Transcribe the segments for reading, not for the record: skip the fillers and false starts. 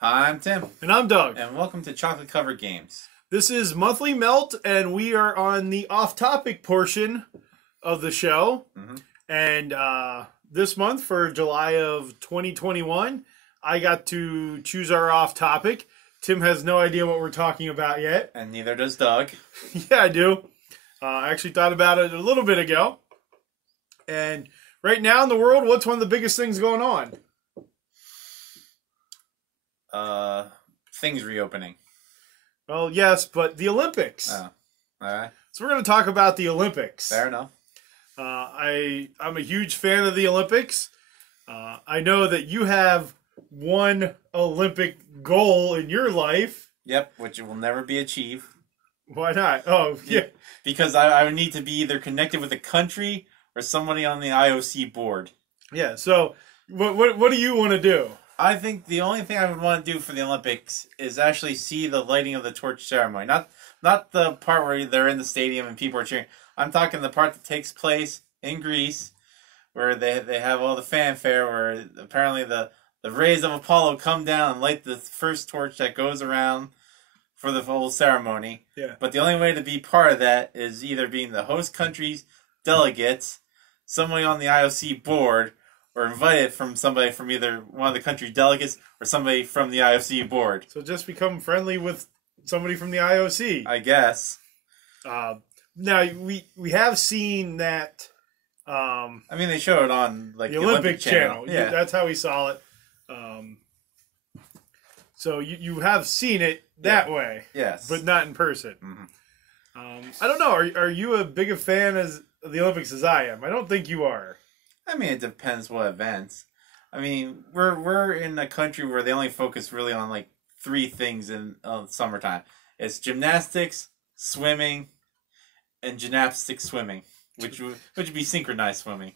Hi, I'm Tim. And I'm Doug. And welcome to Chocolate Covered Games. This is Monthly Melt, and we are on the off-topic portion of the show. Mm-hmm. And this month, for July of 2021, I got to choose our off-topic. Tim has no idea what we're talking about yet. And neither does Doug. Yeah, I do. I actually thought about it a little bit ago. And right now in the world, what's one of the biggest things going on? Things reopening. Well, yes, but the Olympics. Oh, all right. So we're going to talk about the Olympics. Fair enough. I'm a huge fan of the Olympics. I know that you have one Olympic goal in your life. Yep, which will never be achieved. Why not? Oh, yeah. Because I would need to be either connected with a country or somebody on the IOC board. Yeah, so what do you want to do? I think the only thing I would want to do for the Olympics is actually see the lighting of the torch ceremony. Not the part where they're in the stadium and people are cheering. I'm talking the part that takes place in Greece, where they have all the fanfare, where apparently the rays of Apollo come down and light the first torch that goes around for the whole ceremony. Yeah. But the only way to be part of that is either being the host country's delegates, somebody on the IOC board, or invited from somebody from either one of the country delegates or somebody from the IOC board. So just become friendly with somebody from the IOC. I guess. Now, we have seen that... I mean, they show it on like the Olympic channel. Yeah. That's how we saw it. So you have seen it that way. Yes. But not in person. Mm-hmm. I don't know. Are you a big a fan of the Olympics as I am? I don't think you are. I mean, it depends what events. I mean, we're in a country where they only focus really on like three things in summertime. It's gymnastics, swimming, and gymnastics swimming, which would be synchronized swimming.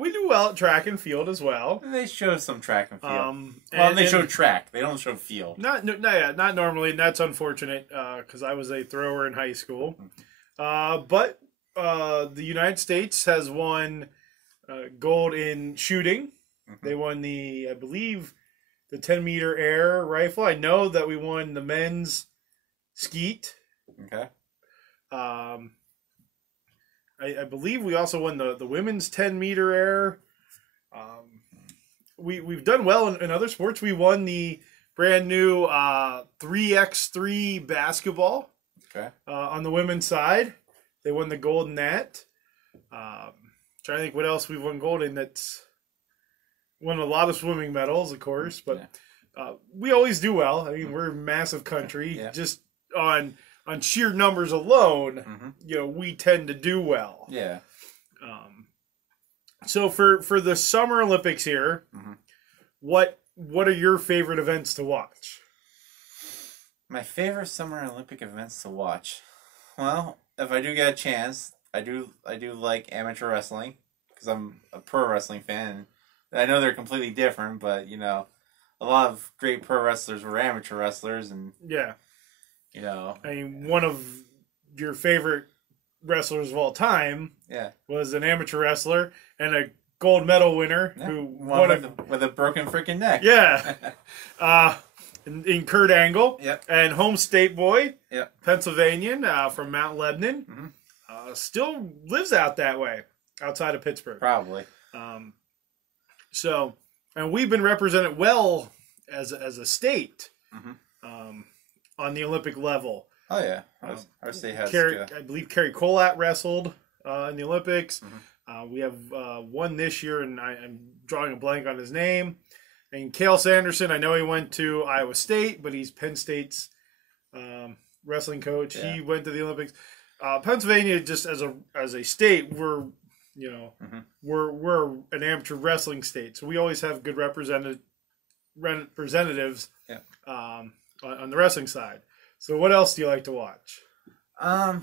We do well at track and field as well. And they show some track and field. And they show track. They don't show field. Not normally, and that's unfortunate because I was a thrower in high school. But the United States has won gold in shooting. Mm-hmm. They won I believe, the 10-meter air rifle. I know that we won the men's skeet. Okay. I believe we also won the women's 10-meter air. We've done well in other sports. We won the brand new 3x3 basketball. Okay. On the women's side, they won the gold in that. Trying to think what else we've won gold in. That's won a lot of swimming medals, of course, but we always do well. I mean, we're a massive country. Yeah. Just on sheer numbers alone, mm-hmm. We tend to do well. Yeah. So for the Summer Olympics here, mm-hmm. what are your favorite events to watch? My favorite Summer Olympic events to watch. Well, if I do get a chance, I do like amateur wrestling because I'm a pro wrestling fan. I know they're completely different, but a lot of great pro wrestlers were amateur wrestlers, and yeah. I mean, one of your favorite wrestlers of all time was an amateur wrestler and a gold medal winner who won with a broken freaking neck. Yeah. in Kurt Angle. Yep. And home state boy, Pennsylvanian from Mount Lebanon. Mm-hmm. Still lives out that way, outside of Pittsburgh. Probably. And we've been represented well as a state. Mm-hmm. On the Olympic level. Oh yeah, our state has. I believe Kerry Colat wrestled in the Olympics. Mm-hmm. We have one this year, and I'm drawing a blank on his name. And Cale Sanderson, I know he went to Iowa State, but he's Penn State's wrestling coach. Yeah. He went to the Olympics. Pennsylvania, just as a state, we're mm-hmm. we're an amateur wrestling state, so we always have good representatives. Yeah. On the wrestling side. So what else do you like to watch? I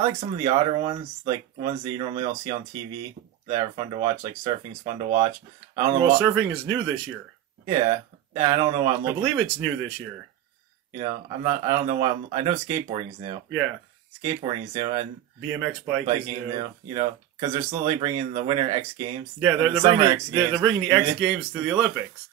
like some of the odder ones, like ones that you normally don't see on TV that are fun to watch, like surfing is fun to watch. I don't know. Well, surfing is new this year. Yeah. I don't know why I'm looking. I believe it's new this year. I don't know why I know skateboarding is new. Yeah. Skateboarding is new, and BMX biking is new. Because they're slowly bringing the Winter X Games. Yeah, they're bringing the X Games Games to the Olympics,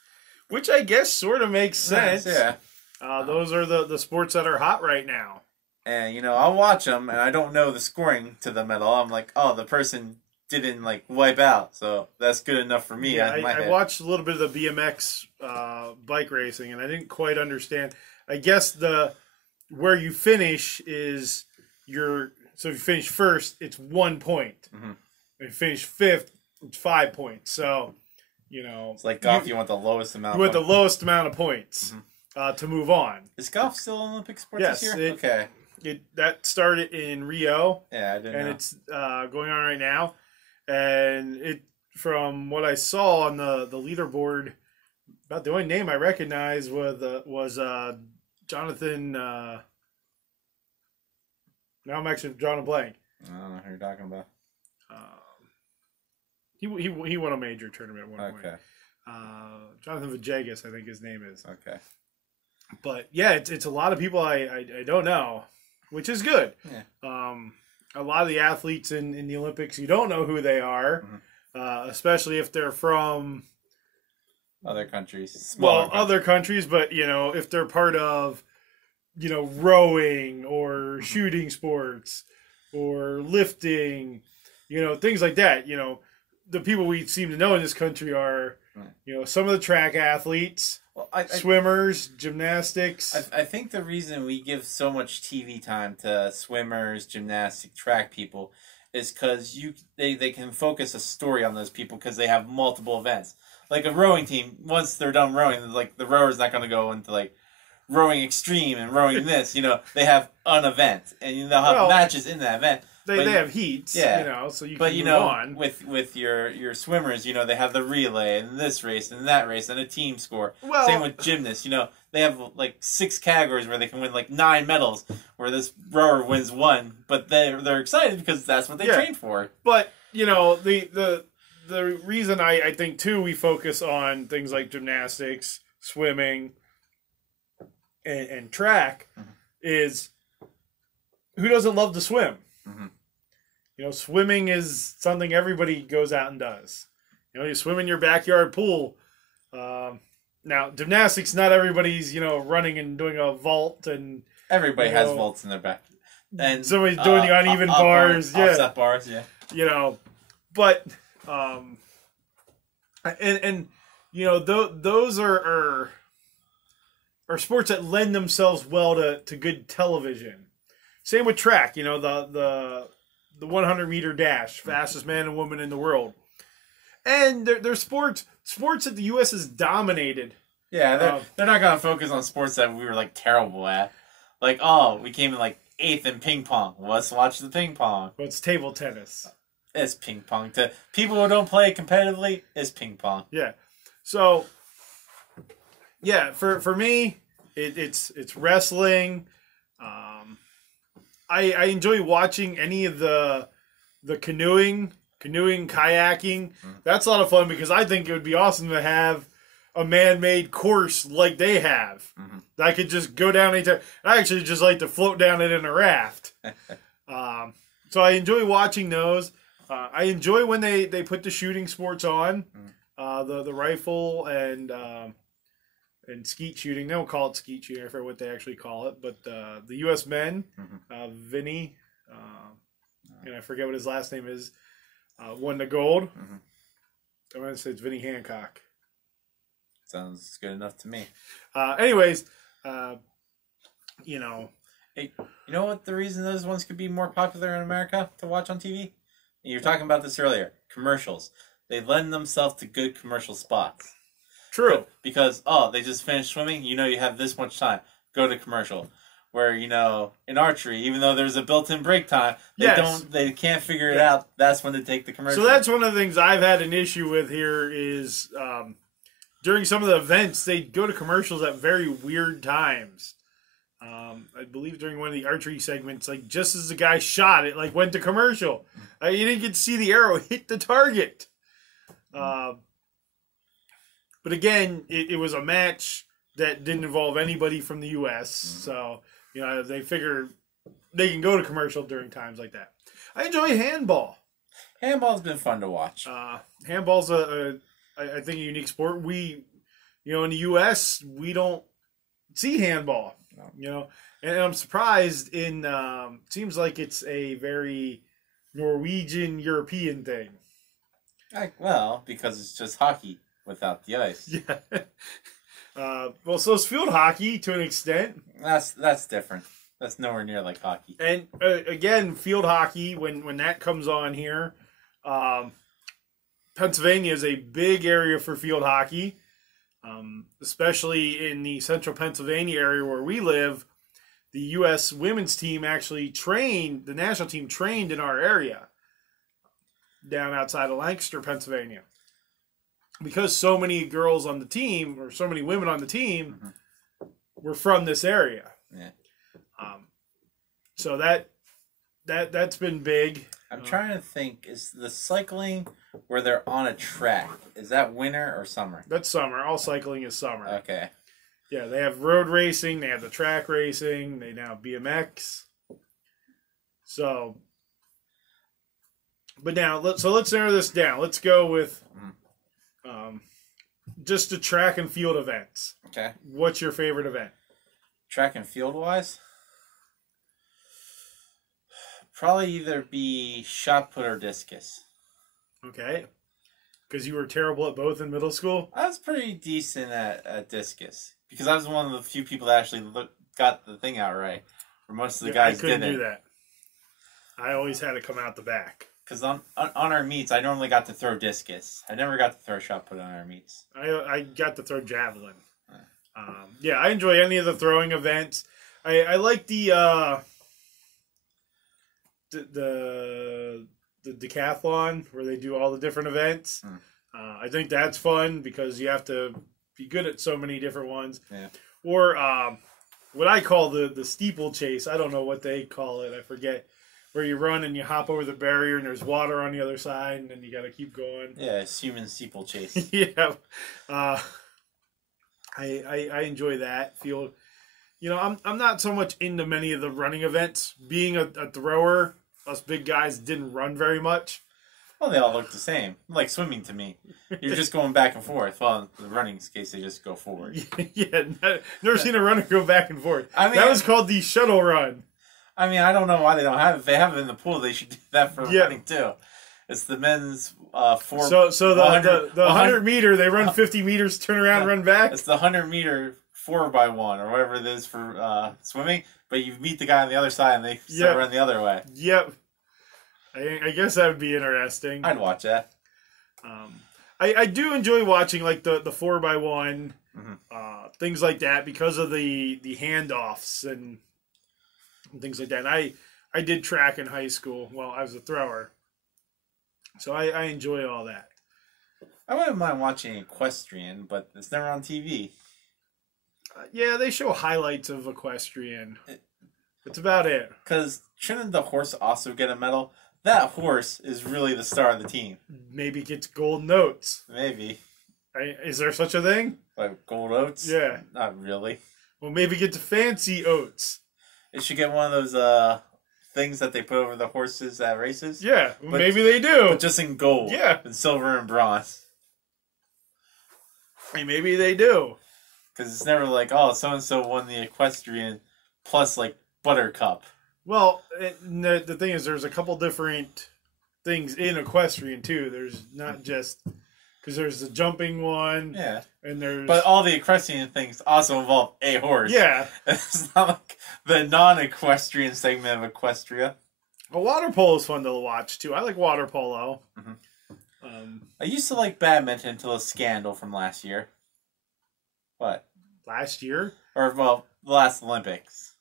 Which I guess sort of makes sense. Nice, yeah. Those are the sports that are hot right now. And, I'll watch them, and I don't know the scoring to them at all. I'm like, oh, the person didn't, wipe out. So that's good enough for me. Yeah, in my I head. watched a little bit of the BMX bike racing, and I didn't quite understand. I guess where you finish is so if you finish first, it's 1 point. Mm-hmm. If you finish fifth, it's 5 points. So, It's like golf, you want the lowest amount. You want the lowest amount of points to move on. Is golf still an Olympic sport Yes, this year? Okay. That started in Rio. Yeah, I didn't know. And it's going on right now. And from what I saw on the leaderboard, about the only name I recognized was Jonathan. Now I'm actually drawing a blank. I don't know who you're talking about. He won a major tournament at one point. Okay. Jonathan Vajegas, I think his name is. Okay. But yeah, it's a lot of people I don't know, which is good. Yeah. A lot of the athletes in the Olympics, you don't know who they are, especially if they're from other countries. Other countries, but if they're part of rowing or shooting sports or lifting, things like that. The people we seem to know in this country are some of the track athletes, swimmers, gymnastics. I think the reason we give so much TV time to swimmers, gymnastic, track people is because they can focus a story on those people because they have multiple events. Like a rowing team, once they're done rowing, the rower's not going to go into rowing extreme and rowing this. They have an event and they'll have matches in that event. They have heats, yeah. So you can move on. With your swimmers, they have the relay and this race and that race and a team score. Well, same with gymnasts, they have 6 categories where they can win 9 medals, where this rower wins 1, but they're excited because that's what they train for. But the reason I think too we focus on things like gymnastics, swimming, and track is who doesn't love to swim? Swimming is something everybody goes out and does. You swim in your backyard pool. Now, gymnastics, not everybody's, running and doing a vault and... Everybody has vaults in their back. And somebody's doing the uneven bars. Offset bars, yeah. But... those are sports that lend themselves well to good television. Same with track, the 100-meter dash, fastest man and woman in the world. And they're sports that the U.S. has dominated. Yeah, they're not going to focus on sports that we were, terrible at. We came in, 8th in ping pong. Let's watch the ping pong. Well, it's table tennis. It's ping pong. To people who don't play competitively, it's ping pong. Yeah. So, yeah, for me, it's wrestling. I enjoy watching any of the canoeing, kayaking. That's a lot of fun because I think it would be awesome to have a man-made course like they have. That I could just go down anytime. I actually just like to float down it in a raft. So I enjoy watching those. I enjoy when they put the shooting sports on, the rifle and skeet shooting. They don't call it skeet shooting. I forget what they actually call it. But the U.S. men, Vinny, and I forget what his last name is, won the gold. I'm going to say it's Vinny Hancock. Sounds good enough to me. Anyways, Hey, you know what the reason those ones could be more popular in America to watch on TV? You were talking about this earlier. Commercials. They lend themselves to good commercial spots. True. Because, they just finished swimming. You have this much time. Go to commercial. Where, in archery, even though there's a built-in break time, they can't figure it out. That's when they take the commercial. So that's one of the things I've had an issue with here is during some of the events, they go to commercials at very weird times. I believe during one of the archery segments, just as the guy shot it, went to commercial. You didn't get to see the arrow hit the target. But again, it was a match that didn't involve anybody from the U.S. So, they figure they can go to commercial during times like that. I enjoy handball. Handball's been fun to watch. Handball's I think, a unique sport. We In the U.S., we don't see handball. No. And I'm surprised seems like it's a very Norwegian European thing. Well, because it's just hockey without the ice. Yeah. Well, so it's field hockey to an extent. That's different. That's nowhere near like hockey. And again, field hockey, when that comes on here, Pennsylvania is a big area for field hockey, especially in the central Pennsylvania area where we live. The U.S. women's team actually trained, the national team trained in our area down outside of Lancaster, Pennsylvania. Because so many girls on the team, or so many women on the team, were from this area. Yeah. So that's been big. I'm trying to think, is the cycling where they're on a track, is that winter or summer? That's summer. All cycling is summer. Okay. Yeah, they have road racing, they have the track racing, they now have BMX. So, but now, let's narrow this down. Let's go with just the track and field events. Okay. What's your favorite event? Track and field wise? Probably either be shot put or discus. Okay. Because you were terrible at both in middle school? I was pretty decent at discus. Because I was one of the few people that actually got the thing out right. Where most of the guys didn't. I couldn't do that. I always had to come out the back. Because on our meets, I normally got to throw discus. I never got to throw shot put on our meets. I got to throw javelin. Yeah, I enjoy any of the throwing events. I like the decathlon where they do all the different events. I think that's fun because you have to be good at so many different ones. Yeah. Or what I call the steeplechase. I don't know what they call it. I forget. Where you run and you hop over the barrier and there's water on the other side and then you got to keep going. Yeah, it's human steeplechase. Yeah. I enjoy that. I'm not so much into many of the running events. Being a thrower, us big guys didn't run very much. Well, they all look the same. Like swimming to me. You're just going back and forth. Well, in the running's case, they just go forward. Yeah, never seen a runner go back and forth. I mean, that was called the shuttle run. I mean, I don't know why they don't have it. If they have it in the pool, they should do that for running too. It's the men's 4. So the 100 meter, they run 50 meters, turn around, run back. It's the 100 meter 4x1 or whatever it is for swimming. But you meet the guy on the other side and they start running the other way. Yep. I guess that would be interesting. I'd watch that. I do enjoy watching like the 4x1, things like that because of the handoffs and things like that. And I did track in high school. Well, I was a thrower. So I enjoy all that. I wouldn't mind watching equestrian, but it's never on TV. Yeah, they show highlights of equestrian. That's about it. Because shouldn't the horse also get a medal? That horse is really the star of the team. Maybe gets gold notes. Maybe. Is there such a thing? Like gold oats? Yeah. Not really. Well, maybe get the fancy oats. It should get one of those things that they put over the horses at races. Yeah, maybe they do. But just in gold. Yeah. And silver and bronze. Maybe they do. Because it's never like, oh, so-and-so won the equestrian plus, like, buttercup. Well, the thing is, there's a couple different things in equestrian, too. There's not just... Because there's the jumping one. Yeah. And there's... But all the equestrian things also involve a horse. Yeah. It's not like the non-equestrian segment of Equestria. A water polo is fun to watch, too. I like water polo. I used to like badminton until a scandal from last year. What? Last year? Or, well, the last Olympics.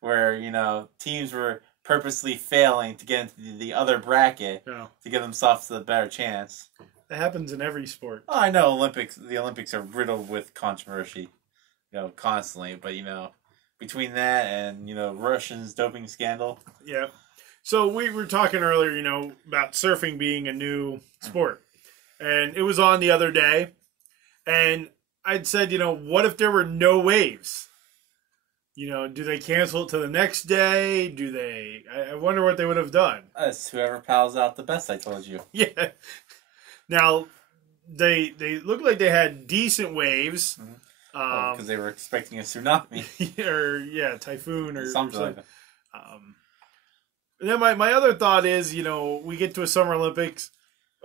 Where, teams were purposely failing to get into the other bracket to give themselves a better chance. That happens in every sport. Oh, I know the Olympics are riddled with controversy, constantly. But, between that and, Russians' doping scandal. Yeah. So we were talking earlier, about surfing being a new sport. And it was on the other day. And I'd said, what if there were no waves? Do they cancel it to the next day? Do they... I wonder what they would have done. That's whoever paddles out the best, I told you. Yeah. Now, they looked like they had decent waves. Because they were expecting a tsunami. Or yeah, typhoon or Something like that. And then my other thought is, we get to a Summer Olympics.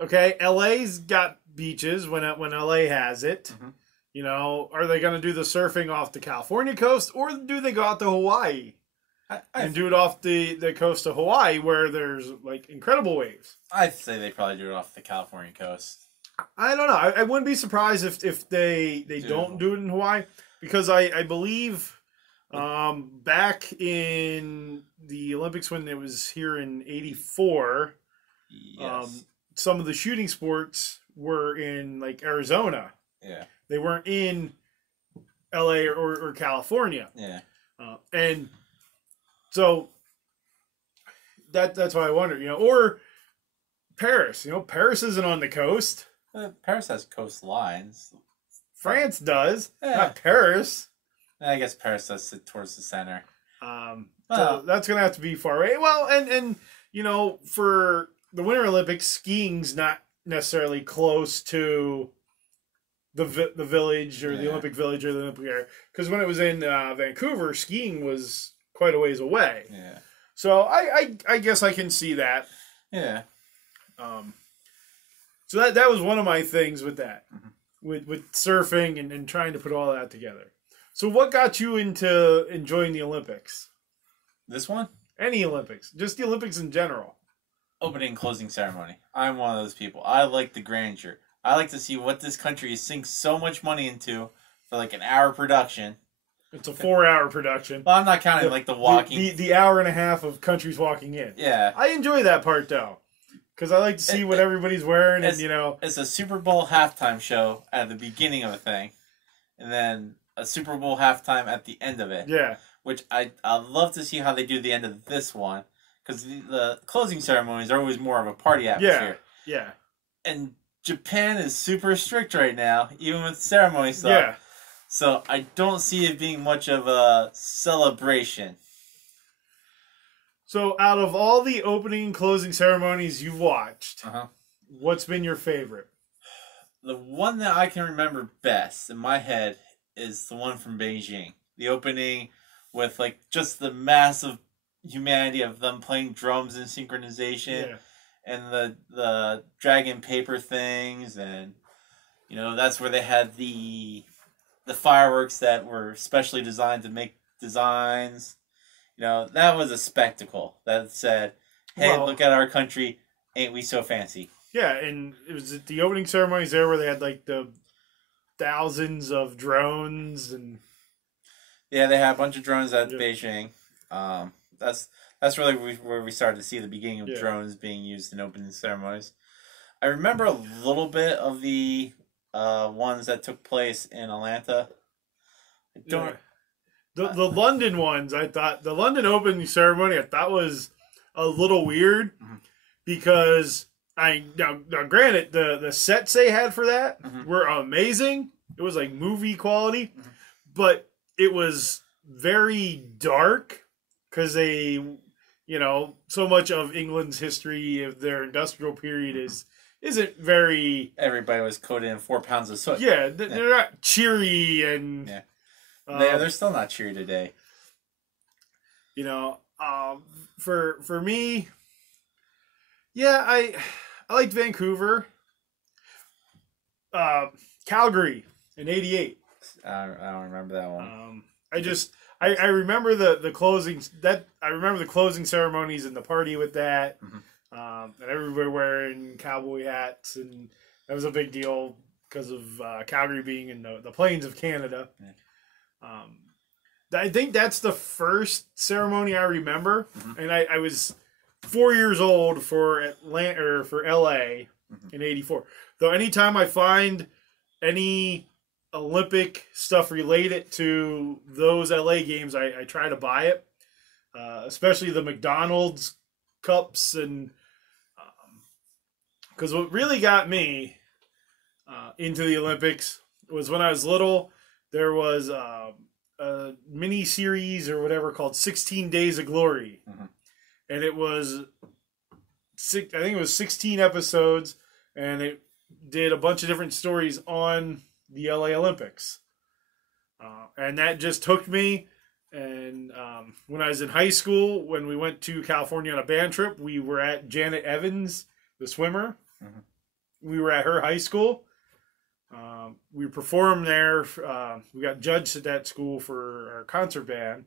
Okay, LA's got beaches when LA has it. Are they going to do the surfing off the California coast, or do they go out to Hawaii and do it off the coast of Hawaii where there's like incredible waves? I'd say they probably do it off the California coast. I don't know. I wouldn't be surprised if they don't do it in Hawaii, because I believe back in the Olympics when it was here in '84, Yes. some of the shooting sports were in like Arizona. Yeah. They weren't in LA or California. Yeah. And so that's why I wonder, or Paris. Paris isn't on the coast. Paris has coastlines. France does, Yeah. not Paris. I guess Paris does sit towards the center. So that's gonna have to be far away. Well, and for the Winter Olympics, skiing's not necessarily close to the village or the Olympic Village or the Olympic area, because when it was in Vancouver, skiing was quite a ways away. Yeah. So I guess I can see that. Yeah. So that was one of my things with that, with surfing and trying to put all that together. So what got you into enjoying the Olympics? This one? Any Olympics, just the Olympics in general. Opening and closing ceremony. I'm one of those people. I like the grandeur. I like to see what this country sinks so much money into for like an hour production. It's a 4-hour production. Well, I'm not counting like the walking. The hour and a half of countries walking in. Yeah. I enjoy that part though, because I like to see what everybody's wearing, and It's a Super Bowl halftime show at the beginning of a thing, and then a Super Bowl halftime at the end of it. Yeah. Which I'd love to see how they do the end of this one, because the closing ceremonies are always more of a party atmosphere. Yeah. And Japan is super strict right now, even with ceremony stuff. Yeah. So I don't see it being much of a celebration. So out of all the opening and closing ceremonies you've watched, what's been your favorite? The one that I can remember best in my head is the one from Beijing. The opening with like just the massive humanity of them playing drums in synchronization, and the dragon paper things, and that's where they had the fireworks that were specially designed to make designs. That was a spectacle that said, hey, look at our country, ain't we so fancy. Yeah, and it was at the opening ceremonies there where they had like the thousands of drones, and yeah, they had a bunch of drones at Beijing. That's really where we started to see the beginning of drones being used in opening ceremonies. I remember a little bit of the ones that took place in Atlanta. I don't. The London ones, I thought the London opening ceremony, I thought was a little weird, because now granted the sets they had for that were amazing. It was like movie quality, but it was very dark because they, so much of England's history of their industrial period isn't very. Everybody was coated in 4 pounds of soot. Yeah, they're not cheery, and they're still not cheery today. For me, I liked Vancouver, Calgary in '88. I don't remember that one. I remember the closings. I remember the closing ceremonies and the party with that, and everybody wearing cowboy hats, and that was a big deal because of Calgary being in the plains of Canada. I think that's the first ceremony I remember, and I was 4 years old for Atlanta or for LA in '84. Though anytime I find any Olympic stuff related to those LA games, I try to buy it, especially the McDonald's cups, and because what really got me into the Olympics was when I was little. There was a mini series or whatever called 16 Days of Glory, and it was I think it was 16 episodes, and it did a bunch of different stories on the LA Olympics. And that just hooked me. And when I was in high school, when we went to California on a band trip, we were at Janet Evans, the swimmer. We were at her high school. We performed there. We got judged at that school for our concert band.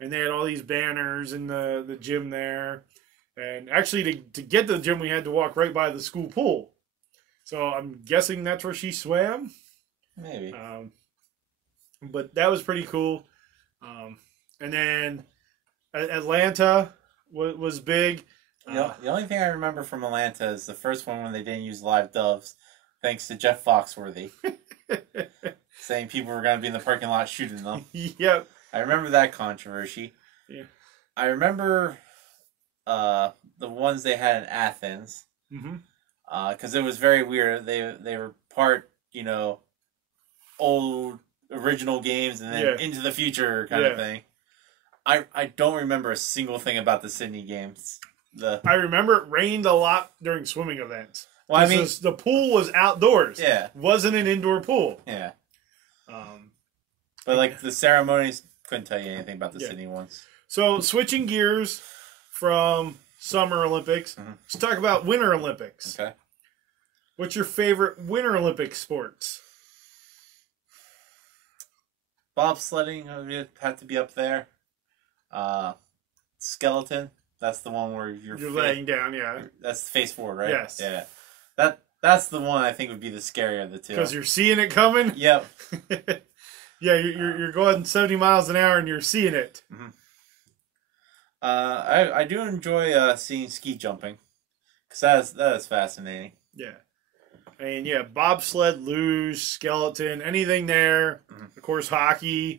And they had all these banners in the gym there. And actually, to get to the gym, we had to walk right by the school pool. So I'm guessing that's where she swam. Maybe. But that was pretty cool. And then Atlanta was big. The only thing I remember from Atlanta is the first one when they didn't use live doves, thanks to Jeff Foxworthy. Saying people were going to be in the parking lot shooting them. Yep. I remember that controversy. Yeah. I remember the ones they had in Athens. Because it was very weird. They were part, old original games and then into the future kind of thing. I don't remember a single thing about the Sydney games. I remember it rained a lot during swimming events. Well, I mean, the pool was outdoors. Yeah. Wasn't an indoor pool. Yeah. But like the ceremonies, couldn't tell you anything about the Yeah. Sydney ones. So switching gears from Summer Olympics, let's talk about Winter Olympics. Okay. What's your favorite Winter Olympic sports? Bobsledding would have to be up there. Skeleton, that's the one where you're laying down, yeah. That's face forward, right? Yes. Yeah. That's the one I think would be the scarier of the two. Because you're seeing it coming? Yep. Yeah, you're going 70 miles an hour and you're seeing it. I do enjoy seeing ski jumping. Because that is fascinating. Yeah. And yeah, bobsled, luge, skeleton, anything there. Of course, hockey.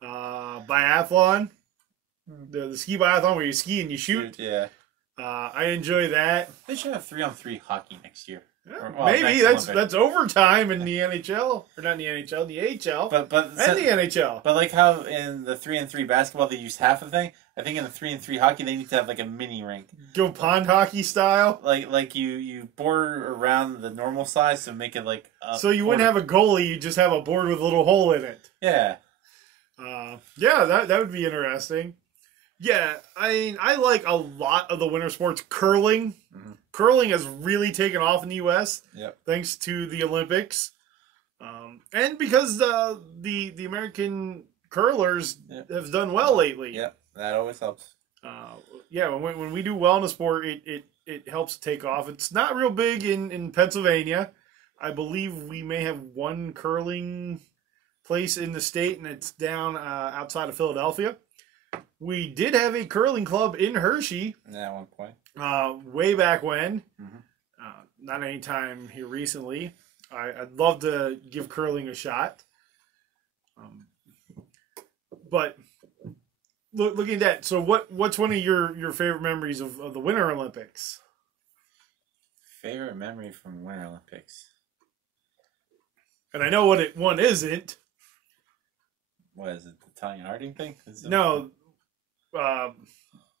Biathlon. The ski biathlon where you ski and you shoot. Yeah. I enjoy that. They should have 3-on-3 hockey next year. Maybe that's overtime in the NHL, or not in the NHL, the AHL, and the NHL. But like how in the 3-on-3 basketball they use half a thing, I think in the 3-on-3 hockey they need to have like a mini rink. Go pond hockey style. Like you border around the normal size to make it like. So you wouldn't have a goalie; you just have a board with a little hole in it. Yeah. Yeah, that would be interesting. Yeah, I like a lot of the winter sports. Curling. Curling has really taken off in the U.S. Yep. Thanks to the Olympics, and because the American curlers have done well lately. Yep, that always helps. Yeah, when we do well in a sport, it helps take off. It's not real big in Pennsylvania. I believe we may have one curling place in the state, and it's down outside of Philadelphia. We did have a curling club in Hershey. Yeah, at one point. Way back when. Not any time here recently. I'd love to give curling a shot. But looking at that, so what's one of your favorite memories of the Winter Olympics? Favorite memory from Winter Olympics? And I know what one isn't. What is it? The Tanya Harding thing? No.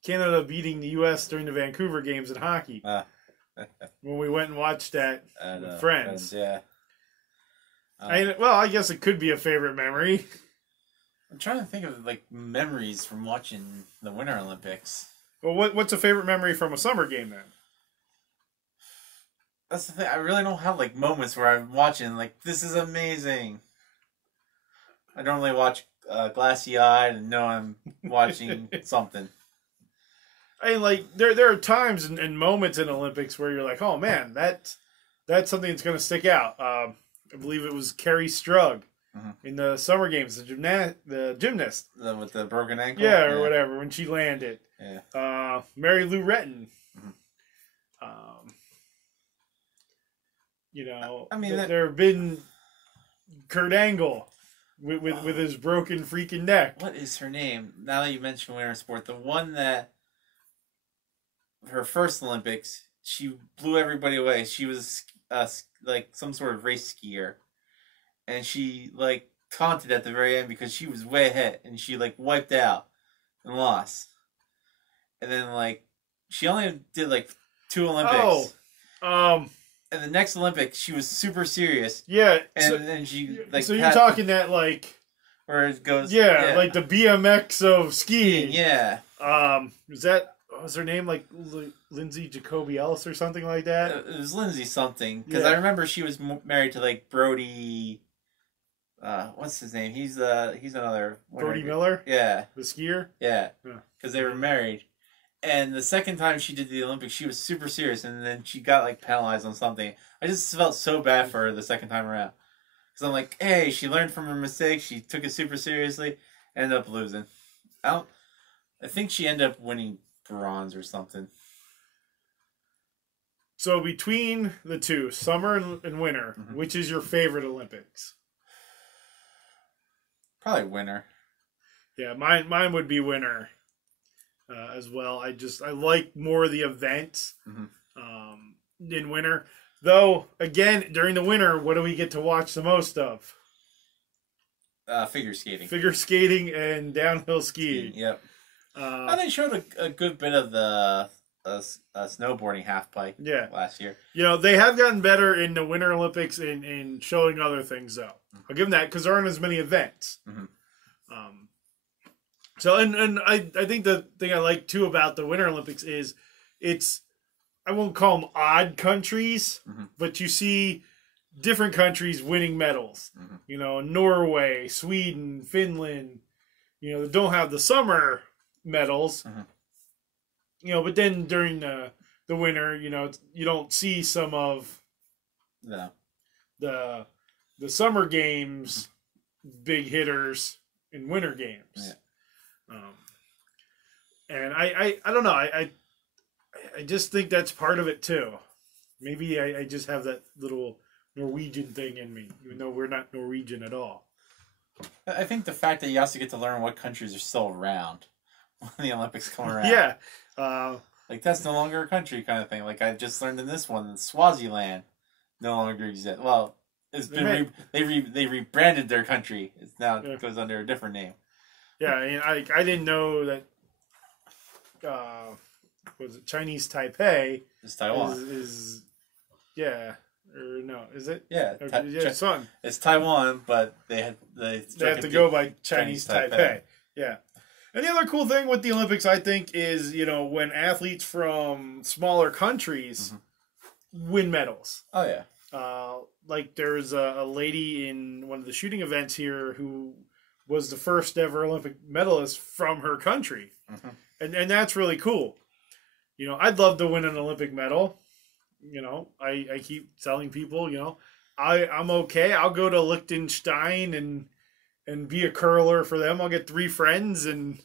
Canada beating the U.S. during the Vancouver games in hockey. When we went and watched that with friends. Yeah. I guess it could be a favorite memory. I'm trying to think of like memories from watching the Winter Olympics. Well, what's a favorite memory from a summer game then? That's the thing. I really don't have like moments where I'm watching like this is amazing. I don't really watch glassy eyed and know I'm watching something. Like there are times and moments in Olympics where you're like, oh man, that's something that's going to stick out. I believe it was Carrie Strug in the summer games, the gymnast with the broken ankle, or whatever, when she landed. Yeah. Mary Lou Retton. I mean, there have been Kurt Angle with his broken freaking neck. What is her name? Now that you mention winter sport, the one that her first Olympics, she blew everybody away. She was like some sort of race skier, and she like taunted at the very end because she was way ahead, and she like wiped out and lost. And then like she only did like 2 Olympics. And the next Olympics, she was super serious, Yeah. and then she like. So you're talking that like. Where it goes. Yeah, like the BMX of skiing. Yeah. Was that what was her name, like Lindsay Jacoby Ellis or something like that? It was Lindsay something, because I remember she was married to like Brody. What's his name? He's another winner. Brody Miller. Yeah, the skier. Yeah, because they were married, and the second time she did the Olympics, she was super serious, and then she got like penalized on something. I just felt so bad for her the second time around, because I'm like, hey, she learned from her mistakes. She took it super seriously. Ended up losing. I think she ended up winning bronze or something. So between the two, summer and winter, which is your favorite Olympics? Probably winter. Yeah, mine would be winter as well. I like more of the events in winter. Though, again, during the winter, what do we get to watch the most of? Figure skating. Figure skating and downhill skiing. Yep. They showed a good bit of the snowboarding halfpipe last year. You know, they have gotten better in the Winter Olympics in showing other things, though. I'll give them that, because there aren't as many events. So, and I think the thing I like, too, about the Winter Olympics is I won't call them odd countries, but you see different countries winning medals. You know, Norway, Sweden, Finland, you know, that don't have the summer medals. You know, but then during the winter, you know, you don't see some of the summer games big hitters in winter games. And I don't know. I just think that's part of it too. Maybe I just have that little Norwegian thing in me, even though we're not Norwegian at all. I think the fact that you also get to learn what countries are still around when the Olympics come around. Yeah. Like, that's no longer a country kind of thing. Like, I just learned in this one, Swaziland no longer exists. Well, it's been they rebranded their country. It's now it goes under a different name. Yeah, I didn't know that. Was it Chinese Taipei? It's Taiwan. Is or no? Is it? Yeah, son. It's Taiwan, but they have to go by Chinese Taipei. Yeah. And the other cool thing with the Olympics, I think, is, you know, when athletes from smaller countries win medals. Oh, yeah. Like, there's a lady in one of the shooting events here who was the first ever Olympic medalist from her country. And that's really cool. You know, I'd love to win an Olympic medal. You know, I keep telling people, you know, I'm okay. I'll go to Liechtenstein and be a curler for them. I'll get 3 friends and,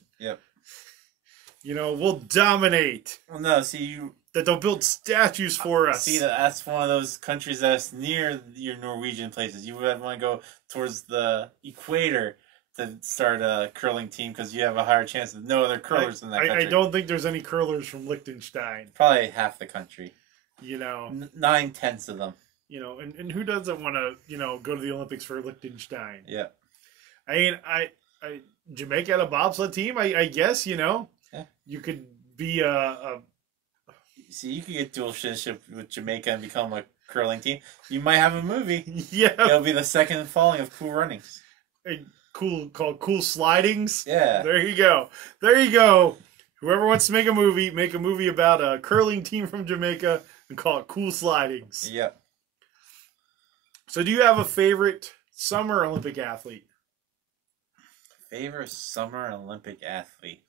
you know, we'll dominate. Well, no, see, that they'll build statues for us. See, that's one of those countries that's near your Norwegian places. You would want to go towards the equator to start a curling team, because you have a higher chance of no other curlers in that country. I don't think there's any curlers from Liechtenstein. Probably half the country. You know, 9/10 of them. You know, and who doesn't want to, you know, go to the Olympics for Liechtenstein? Yeah. I mean, Jamaica had a bobsled team. I guess, you know, you could be a. See, you could get dual citizenship with Jamaica and become a curling team. You might have a movie. Yeah. It'll be the second falling of Cool Runnings. Called Cool Slidings. Yeah. There you go. There you go. Whoever wants to make a movie about a curling team from Jamaica and call it Cool Slidings. Yep. So do you have a favorite summer Olympic athlete? Favorite summer Olympic athlete?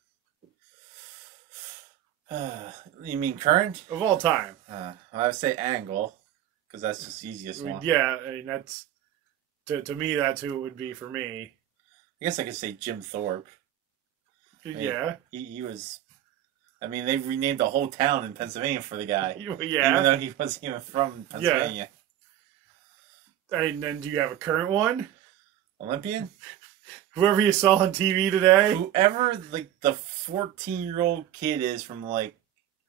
You mean current? Of all time. I would say Angle, because that's just the easiest one. Yeah, I mean, that's... To me, that's who it would be for me. I guess I could say Jim Thorpe. I mean, yeah. He was... I mean, they renamed the whole town in Pennsylvania for the guy. Yeah. Even though he wasn't even from Pennsylvania. Yeah. And then do you have a current one? Olympian? Whoever you saw on TV today? Whoever, like, the 14-year-old kid is from, like,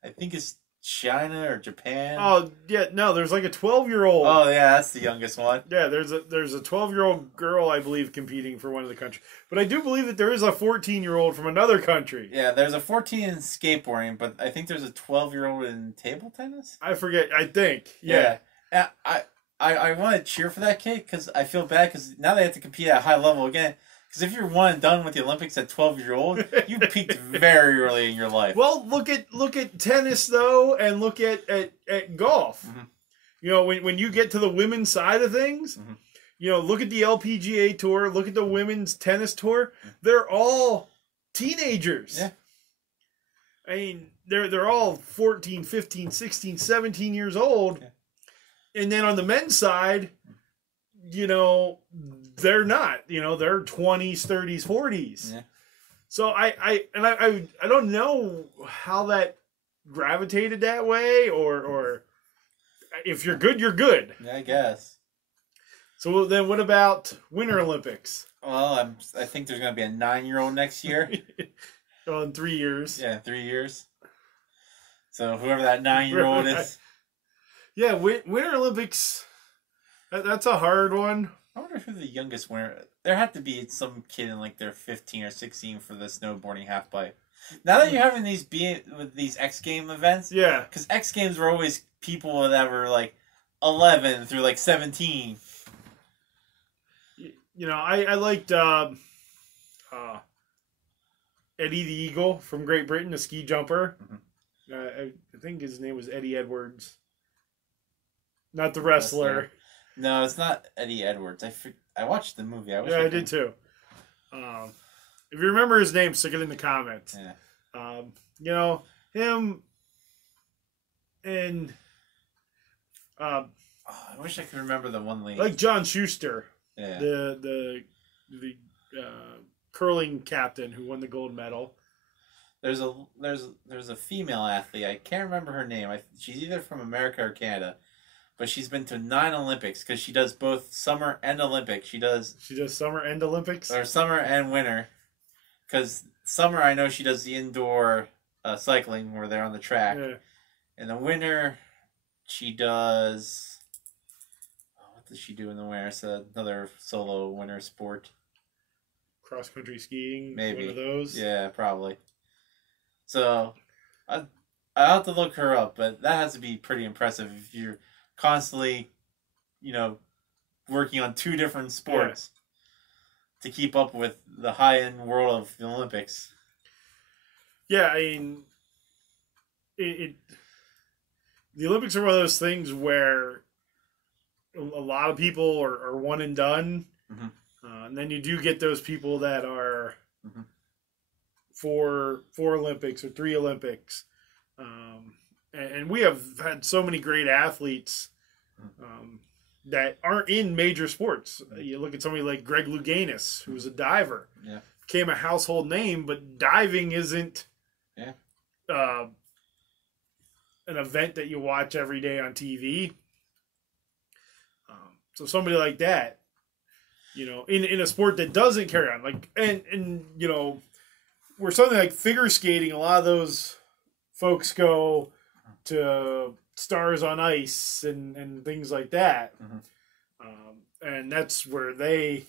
I think it's China or Japan. Oh, yeah, no, there's like a 12-year-old. Oh, yeah, that's the youngest one. Yeah, there's a 12-year-old girl, I believe, competing for one of the countries. But I do believe that there is a 14-year-old from another country. Yeah, there's a 14 in skateboarding, but I think there's a 12-year-old in table tennis? I forget, I think. Yeah. I want to cheer for that kid because I feel bad because now they have to compete at a high level again. Because if you're one and done with the Olympics at 12 years old, you peaked very early in your life. Well, look at tennis though, and look at golf. Mm-hmm. You know, when you get to the women's side of things, Mhm. you know, look at the LPGA tour, look at the women's tennis tour. They're all teenagers. Yeah. I mean, they're all 14, 15, 16, 17 years old. Yeah. And then on the men's side, you know, they're not. You know, they're 20s, 30s, 40s. Yeah. So I don't know how that gravitated that way, or if you're good, you're good. Yeah, I guess. So then, what about Winter Olympics? Well, I think there's going to be a 9-year-old next year. Oh, in 3 years. Yeah, 3 years. So whoever that 9-year-old is. Yeah, Winter Olympics. That's a hard one. I wonder who the youngest winner. There had to be some kid in like their 15 or 16 for the snowboarding half pipe. Now that you're having with these X Game events, Yeah, because X Games were always people that were like 11 through like 17. you know, I liked Eddie the Eagle from Great Britain, the ski jumper. Mhm. I think his name was Eddie Edwards, not the wrestler. No, it's not Eddie Edwards. I watched the movie. I did too. If you remember his name, stick it in the comments. Yeah. You know, him and I wish I could remember the one lead. like John Schuster, Yeah. the curling captain who won the gold medal. There's a female athlete. I can't remember her name. She's either from America or Canada, but she's been to 9 Olympics because she does both summer and Olympic. She does Summer and Olympics, or summer and winter. Because summer, I know she does the indoor cycling where they're on the track. Yeah. In the winter, she does. What does she do in the winter? It's another solo winter sport. Cross country skiing, Maybe. one of those. Yeah, probably. So, I'll have to look her up, but that has to be pretty impressive if you're constantly, you know, working on 2 different sports to keep up with the high-end world of the Olympics. Yeah, I mean, the Olympics are one of those things where a lot of people are one and done, Mhm. And then you do get those people that are Mhm. four Olympics or 3 Olympics, and we have had so many great athletes that aren't in major sports. You look at somebody like Greg Louganis, who was a diver, Yeah. became a household name, but diving isn't an event that you watch every day on TV. So somebody like that, you know, in a sport that doesn't carry on, like, and you know, where something like figure skating, a lot of those folks go to Stars on Ice and things like that. Mhm. And that's where they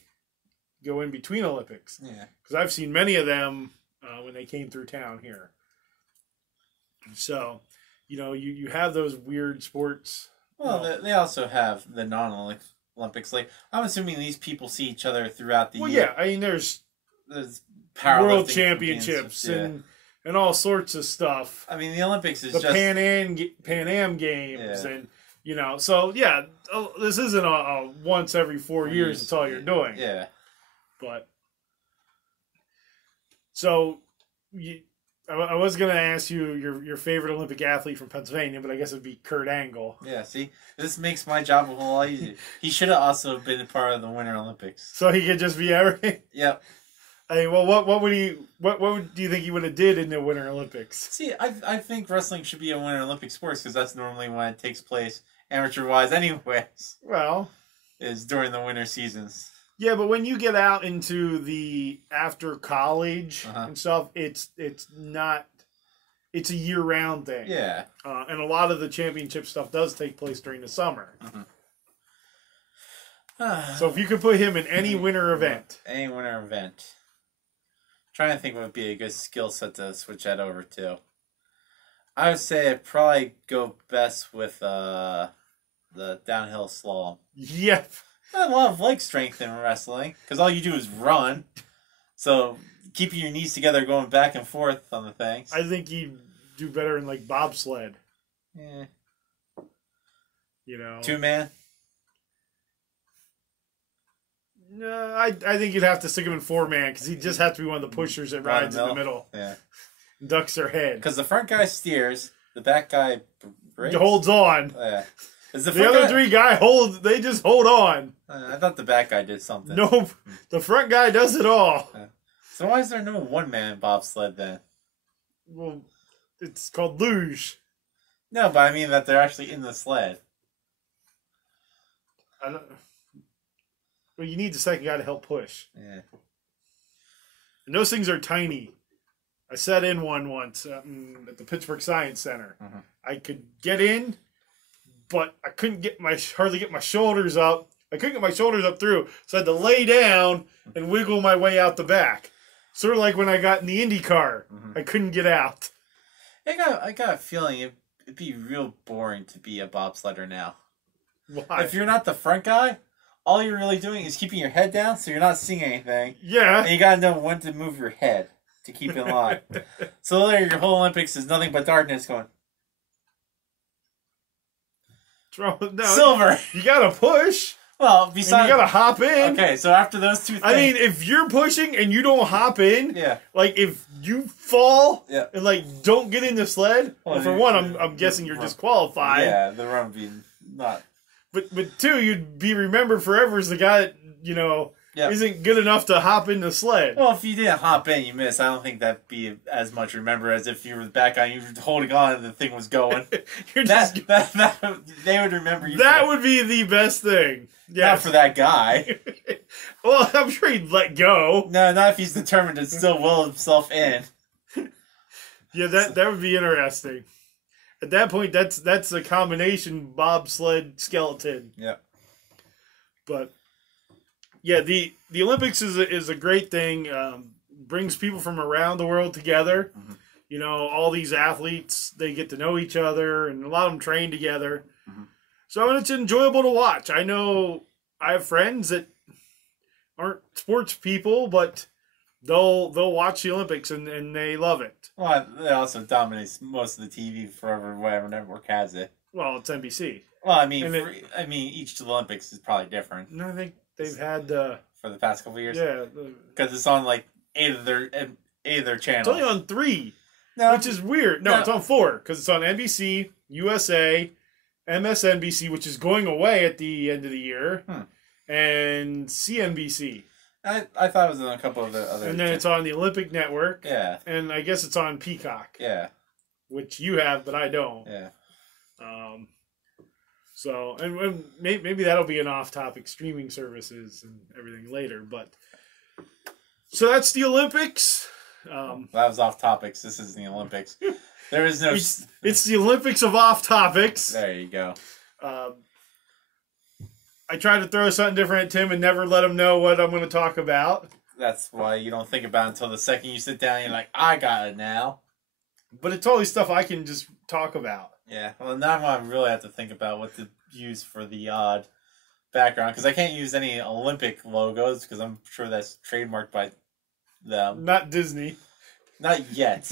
go in between Olympics. Yeah. Because I've seen many of them when they came through town here. So, you know, you have those weird sports. Well, they also have the non-Olympics. Like, I'm assuming these people see each other throughout the Well, year. yeah, I mean, there's powerlifting world championships yeah. and all sorts of stuff. I mean, the Olympics is The just Pan Am Games, Yeah. and you know, so yeah, this isn't a once every 4 years. That's all you're doing. Yeah. But so I was gonna ask you your favorite Olympic athlete from Pennsylvania, but I guess it'd be Kurt Angle. Yeah, see? This makes my job a whole lot easier. He should have also been a part of the Winter Olympics. So he could just be everything. Yep. I mean, well, what do you think he would have did in the Winter Olympics? See, I think wrestling should be a Winter Olympic sports because that's normally when it takes place amateur-wise anyways, Well, is during the winter seasons. yeah, but when you get out into the after college Uh-huh. and stuff, it's not. It's a year-round thing. Yeah. And a lot of the championship stuff does take place during the summer. So if you could put him in any winter event. Any winter event. Trying to think what would be a good skill set to switch that over to. I would say I'd probably go best with the downhill slalom. Yep. Not a lot of leg strength in wrestling because all you do is run. So keeping your knees together, going back and forth on the things. I think you do better in like bobsled. Yeah. You know, 2-man. No, I think you'd have to stick him in 4-man because he'd just have to be one of the pushers that rides in the middle, Yeah. ducks their head, Because the front guy steers, the back guy brakes. holds on. Yeah. Is The front other guy... 3 guy holds. They just hold on. I thought the back guy did something. Nope, the front guy does it all. So why is there no 1-man bobsled then? Well, it's called luge. No, but I mean that they're actually in the sled. I don't. Well, you need the second guy to help push. Yeah. And those things are tiny. I sat in one once at the Pittsburgh Science Center. Mhm. I could get in, but I couldn't hardly get my shoulders up. I couldn't get my shoulders up through, so I had to lay down and wiggle my way out the back. Sort of like when I got in the Indy car. Mhm. I couldn't get out. I got a feeling it'd be real boring to be a bobsledder now. Why? If you're not the front guy, all you're really doing is keeping your head down so you're not seeing anything. Yeah. And you gotta know when to move your head to keep in line. So there, your whole Olympics is nothing but darkness going, No, silver! you gotta push. Well, And besides... you gotta hop in. Okay, so after those 2 things... I mean, if you're pushing and you don't hop in, Yeah. like if you fall Yeah. and like don't get in the sled, well, for one, I'm guessing you're disqualified. Yeah, the run would be not... But 2, you'd be remembered forever as the guy that Yeah. isn't good enough to hop in the sled. Well, if you didn't hop in, you missed. I don't think that'd be as much remember as if you were the back guy and you were holding on and the thing was going. You're just, They would remember you. that would be the best thing. Yeah, Not for that guy. well, I'm sure he'd let go. No, not if he's determined to still will himself in. Yeah, that would be interesting. At that point, that's a combination bobsled skeleton. Yeah. But yeah, the Olympics is a great thing. Brings people from around the world together. Mhm. You know, all these athletes, they get to know each other, and a lot of them train together. Mhm. So it's enjoyable to watch. I know I have friends that aren't sports people, but they'll watch the Olympics and they love it. Well, it also dominates most of the TV forever, whatever network has it. Well, it's NBC. Well, I mean, And each Olympics is probably different No, I think they've had for the past couple of years. yeah. Because it's on like eight of their It's channels. only on 3. No, Which is weird. No, No. it's on 4 because it's on NBC, USA, MSNBC, which is going away at the end of the year, and CNBC. I thought it was on a couple of the other. And then it's on the Olympic Network, Yeah, and I guess it's on Peacock, yeah, which you have, but I don't. yeah. So, and maybe that'll be an off-topic streaming services and everything later. But so that's the Olympics. That was off topics. This is the Olympics. There is no. It's the Olympics of off topics. There you go. I tried to throw something different at Tim and never let him know what I'm going to talk about. That's why you don't think about it until the second you sit down and you're like, I got it now. But it's always stuff I can just talk about. Yeah, well, now I really have to think about what to use for the odd background because I can't use any Olympic logos because I'm sure that's trademarked by them. Not Disney. Not yet.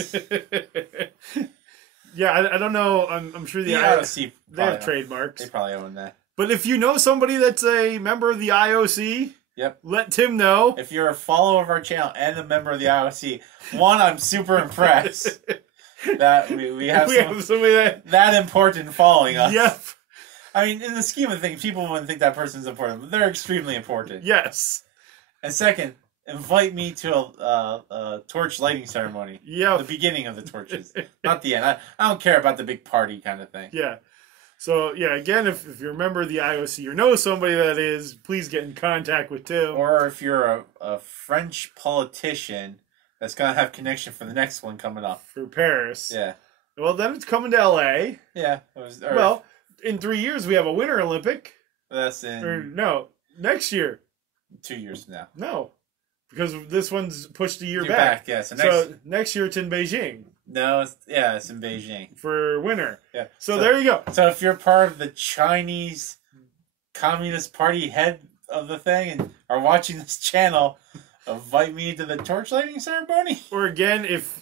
Yeah, I don't know. I'm sure the IOC they have probably, trademarks. they probably own that. But if you know somebody that's a member of the IOC, Yep. let Tim know. If you're a follower of our channel and a member of the IOC, one, I'm super impressed that we have, somebody that important following us. Yep. I mean, in the scheme of things, people wouldn't think that person's important, but they're extremely important. Yes. And second, invite me to a torch lighting ceremony. Yeah. The beginning of the torches, not the end. I don't care about the big party kind of thing. Yeah. So, yeah, again, if you're a member of the IOC or know somebody that is, please get in contact with Tim. Or if you're a French politician that's going to have connection for the next one coming up. For Paris. Yeah. Well, then it's coming to L.A. Yeah. Well, in 3 years, we have a Winter Olympic. That's in Or, no, next year. 2 years from now. No. Because this one's pushed a year You're back. Yeah. So Next year it's in Beijing. No, it's in Beijing. for winter. Yeah. So there you go. So if you're part of the Chinese Communist Party head of the thing and are watching this channel, invite me to the torch lighting ceremony. Or again, if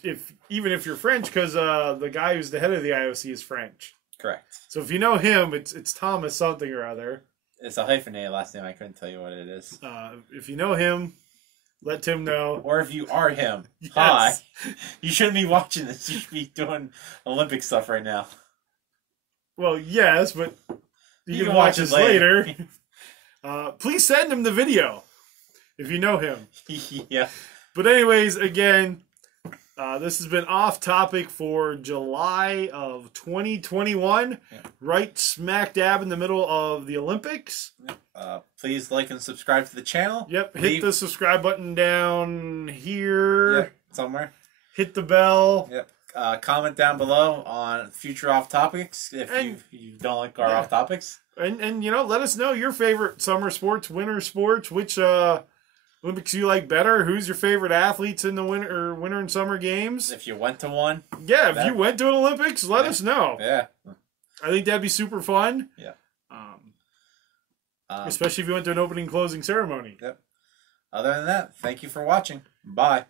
even if you're French, because the guy who's the head of the IOC is French. Correct. So if you know him, it's Thomas something or other. It's a hyphenated last name. I couldn't tell you what it is. If you know him, let Tim know. Or if you are him, Yes. hi. You shouldn't be watching this. You should be doing Olympic stuff right now. Well, yes, but you can can watch watch it this later. later. Please send him the video if you know him. Yeah. But anyways, again, this has been Off Topic for July of 2021, Yeah. right smack dab in the middle of the Olympics. Please like and subscribe to the channel. Yep, hit the subscribe button down here. Yep, somewhere. Hit the bell. Yep. Comment down below on future off topics if you don't like our off topics. And let us know your favorite summer sports, winter sports, which Olympics you like better. Who's your favorite athletes in the winter and summer games? If you went to one. Yeah, if you went to an Olympics, let us know. Yeah. I think that'd be super fun. Yeah. Especially if you went to an opening closing ceremony. Yep. Other than that, thank you for watching. Bye.